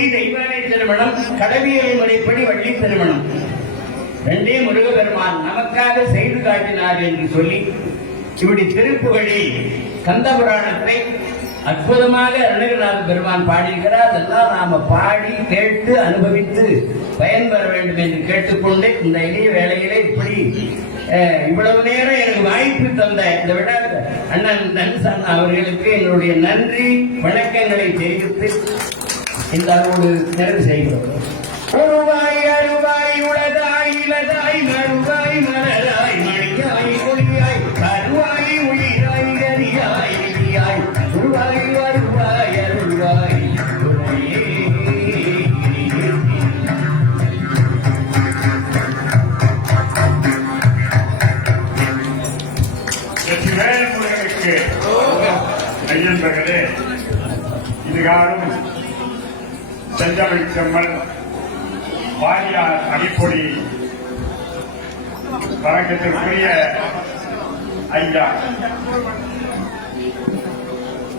முறைப்படி தெய்வானை திருமணம் கடவியல் முறைப்படி வள்ளி திருமணம். ரெண்டே முருகபெருமான் நமக்காக செய்து காட்டினார் என்று சொல்லி இப்படி திருப்புகழில் கந்த புராணத்தை அற்புதமாக அருணகிரிநாத பெருமான் பாடியிருக்கிறார். அதெல்லாம் நாம பாடி கேட்டு அனுபவித்து பயன்பெற வேண்டும் என்று கேட்டுக்கொண்டு இந்த எளிய வேலையிலே இப்படி அஹ், இவ்வளவு நேரம் எனக்கு வாய்ப்பு தந்த இந்த விட அண்ணன் நன்சன் அவர்களுக்கு என்னுடைய நன்றி வணக்கங்களை தெரிவித்து இந்த அளவோடு நிறைவு செய்கிறோம் உருவாய் அருவாய் உலகாய் இலதாய் மறுவாய் மலராய் மணியாய் ஒளியாய் கருவாய் உயிராய் கரியாய் விதியாய் உருவாய் வருவாய் துணையே. வெற்றிவேல் முருகனுக்கு ஐயன்பர்களே செந்தமிழ் செம்மல் வாரியார் அடிப்பொடி வணக்கத்திற்குரிய ஐயா.